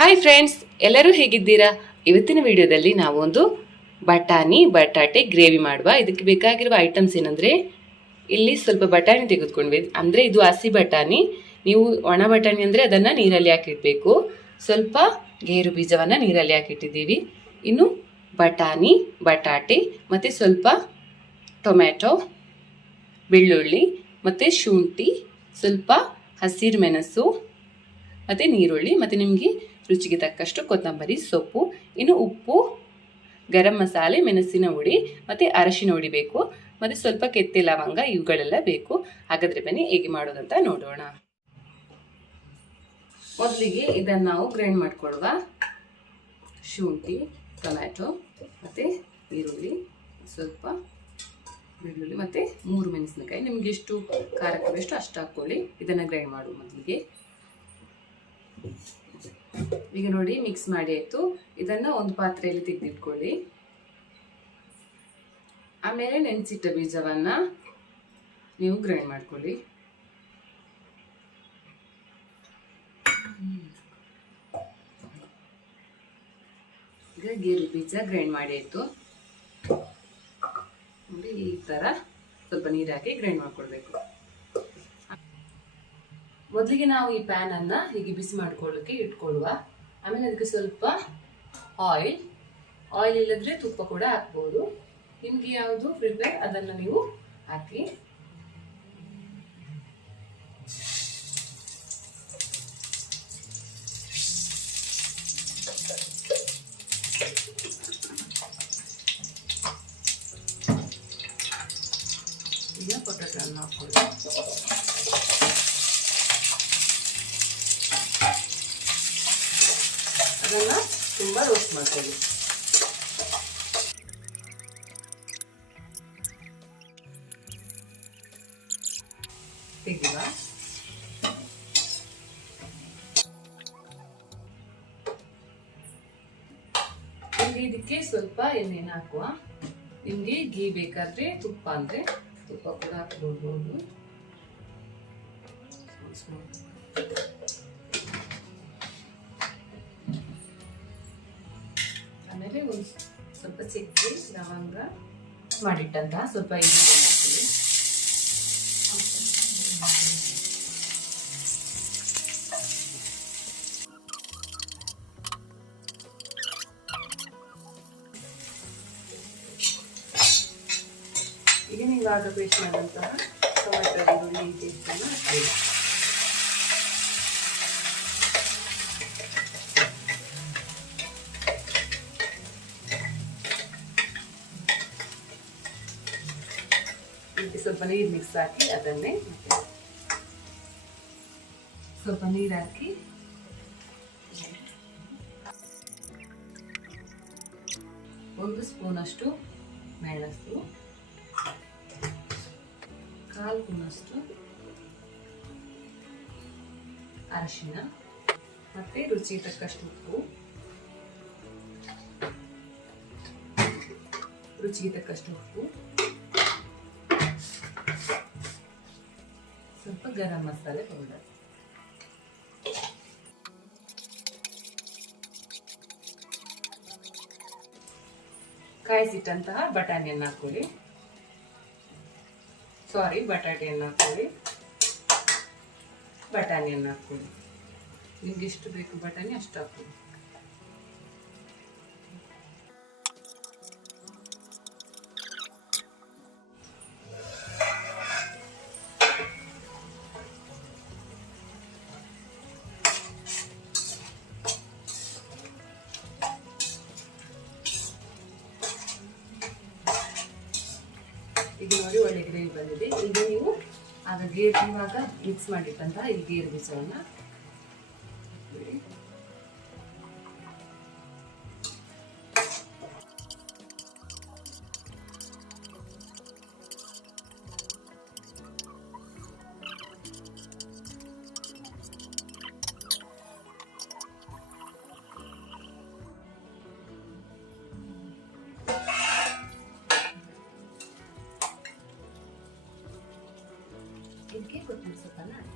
Hi friends ಎಲ್ಲರೂ ಹೇಗಿದ್ದೀರಾ? ಇವತ್ತಿನ ವಿಡಿಯೋದಲ್ಲಿ ನಾವೊಂದು ಬಟಾಣಿ, ಬಟಾಟೆ ಗ್ರೇವಿ ಮಾಡುವ. ಇದಕ್ಕೆ ಬೇಕಾಗಿರುವ ಐಟಮ್ಸ್ ಏನಂದರೆ, ಇಲ್ಲಿ ಸ್ವಲ್ಪ ಬಟಾಣಿ ತೆಗೆದುಕೊಂಡ್ವಿ. ಅಂದರೆ ಇದು ಹಸಿ ಬಟಾಣಿ. ನೀವು ಒಣ ಬಟಾಣಿ ಅಂದರೆ ಅದನ್ನು ನೀರಲ್ಲಿ ಹಾಕಿಡಬೇಕು. ಸ್ವಲ್ಪ ಗೇರು ಬೀಜವನ್ನು ನೀರಲ್ಲಿ ಹಾಕಿಟ್ಟಿದ್ದೀವಿ. ಇನ್ನು ಬಟಾಣಿ, ಬಟಾಟೆ, ಮತ್ತು ಸ್ವಲ್ಪ ಟೊಮ್ಯಾಟೊ, ಬೆಳ್ಳುಳ್ಳಿ, ಮತ್ತು ಶುಂಠಿ, ಸ್ವಲ್ಪ ಹಸಿರು ಮೆಣಸು ಮತ್ತು ನೀರುಳ್ಳಿ ಮತ್ತು ನಿಮಗೆ ರುಚಿಗೆ ತಕ್ಕಷ್ಟು ಕೊತ್ತಂಬರಿ, ಸೊಪ್ಪು, ಇನ್ನು ಉಪ್ಪು, ಗರಂ ಮಸಾಲೆ, ಮೆಣಸಿನ ಹುಡಿ ಮತ್ತು ಅರಶಿನ ಹುಡಿ ಬೇಕು. ಮತ್ತು ಸ್ವಲ್ಪ ಕೆತ್ತೆ, ಲವಂಗ ಇವುಗಳೆಲ್ಲ ಬೇಕು. ಹಾಗಾದರೆ ಬನ್ನಿ ಹೇಗೆ ಮಾಡೋದಂತ ನೋಡೋಣ. ಮೊದಲಿಗೆ ಇದನ್ನು ನಾವು ಗ್ರೈಂಡ್ ಮಾಡಿಕೊಳ್ಳುವ. ಶುಂಠಿ, ಟೊಮ್ಯಾಟೊ ಮತ್ತು ಈರುಳ್ಳಿ, ಸ್ವಲ್ಪ ಬೆಳ್ಳುಳ್ಳಿ ಮತ್ತು ಮೂರು ಮೆಣಸಿನಕಾಯಿ. ನಿಮಗೆ ಎಷ್ಟು ಖಾರಕ್ಕೆ ಅಷ್ಟು ಹಾಕ್ಕೊಳ್ಳಿ. ಇದನ್ನು ಗ್ರೈಂಡ್ ಮಾಡುವ ಮೊದಲಿಗೆ. ಈಗ ನೋಡಿ ಮಿಕ್ಸ್ ಮಾಡಿ ಆಯಿತು. ಇದನ್ನು ಒಂದು ಪಾತ್ರೆಯಲ್ಲಿ ತೆಗೆದಿಟ್ಕೊಳ್ಳಿ. ಆಮೇಲೆ ನೆನೆಸಿಟ್ಟ ಬೀಜವನ್ನು ನೀವು ಗ್ರೈಂಡ್ ಮಾಡ್ಕೊಳ್ಳಿ. ಈಗ ಗೇರು ಬೀಜ ಗ್ರೈಂಡ್ ಮಾಡಿ ಆಯಿತು. ನೋಡಿ ಈ ಥರ ಸ್ವಲ್ಪ ನೀರಾಕಿ ಗ್ರೈಂಡ್ ಮಾಡ್ಕೊಳ್ಬೇಕು. ಮೊದಲಿಗೆ ನಾವು ಈ ಪ್ಯಾನನ್ನು ಹೀಗೆ ಬಿಸಿ ಮಾಡ್ಕೊಳ್ಳೋಕ್ಕೆ ಇಟ್ಕೊಳ್ಳುವ. ಆಮೇಲೆ ಅದಕ್ಕೆ ಸ್ವಲ್ಪ ಆಯಿಲ್ ಆಯಿಲ್ ಇಲ್ಲದ್ರೆ ತುಪ್ಪ ಕೂಡ ಹಾಕ್ಬೋದು. ನಿಮ್ಗೆ ಯಾವುದು ಪ್ರಿಪೇರ್ ಅದನ್ನು ನೀವು ಹಾಕಿ. ಈಗ ಪೊಟ್ಯಾಟೊ ಹಾಕೊಳ್ಳಿ ಅದನ್ನು ತುಂಬ ರೋಸ್ಟ್ ಮಾಡ್ಕೊಳ್ಳಿ. ತೆಗಿವ? ಇಲ್ಲಿ ಇದಕ್ಕೆ ಸ್ವಲ್ಪ ಎಣ್ಣೆನ ಹಾಕುವ. ನಿಮಗೆ ಗೀ ಬೇಕಾದ್ರೆ ತುಪ್ಪ ಅಂದರೆ ತುಪ್ಪ ಕೂಡ ಹಾಕ್ಕೊಳ್ಬೋದು ಆಮೇಲೆ ಒಂದು ಸ್ವಲ್ಪ ಚಕ್ಕೆ ಲವಂಗ ಮಾಡಿಟ್ಟಂತಹ ಸ್ವಲ್ಪ ಈರುಳ್ಳಿ ಹಾಕ್ತೀವಿ ಈಗ ನೀವು ಆಗ ಪೇಸ್ಟ್ ಮಾಡಿದಂತಹ ಟೊಮೆಟೊ ಈರುಳ್ಳಿ ಪೇಸ್ಟನ್ನು ಹಾಕ್ತೀವಿ ಇದಕ್ಕೆ ಸ್ವಲ್ಪ ನೀರು ಮಿಕ್ಸ್ ಹಾಕಿ ಅದನ್ನೇ ಸ್ವಲ್ಪ ನೀರು ಹಾಕಿ ಒಂದು ಸ್ಪೂನಷ್ಟು ಮೆಣಸು, ಕಾಲು ಸ್ಪೂನಷ್ಟು ಅರಿಶಿನ ಮತ್ತೆ ರುಚಿ ತಕ್ಕಷ್ಟು ಉಪ್ಪು. ರುಚಿಗೆ ತಕ್ಕಷ್ಟು ಉಪ್ಪು. ಗರಂ ಮಸಾಲೆ ಪೌಡರ್. ಕಾಯಿಸಿಟ್ಟಂತಹ ಬಟಾಣಿಯನ್ನು ಹಾಕೊಳ್ಳಿ ಸಾರಿ ಬಟಾಟೆಯನ್ನು ಹಾಕೊಳ್ಳಿ ಬಟಾಣಿಯನ್ನು ಹಾಕೊಳ್ಳಿ ನಿಮ್ಗೆ ಎಷ್ಟು ಬೇಕು ಬಟಾಣಿ ಅಷ್ಟು ಹಾಕೊಳ್ಳಿ ಇದು ನೋಡಿ ಒಳ್ಳೆ ಗ್ರೇವಿ ಬಂದಿದೆ. ಈಗ ನೀವು ಆಗ ಗೇರ್ ಇವಾಗ ಮಿಕ್ಸ್ ಮಾಡಿಟ್ಟಂತಹ ಈ ಗೇರ್ ಬೀಜವನ್ನು. principal na.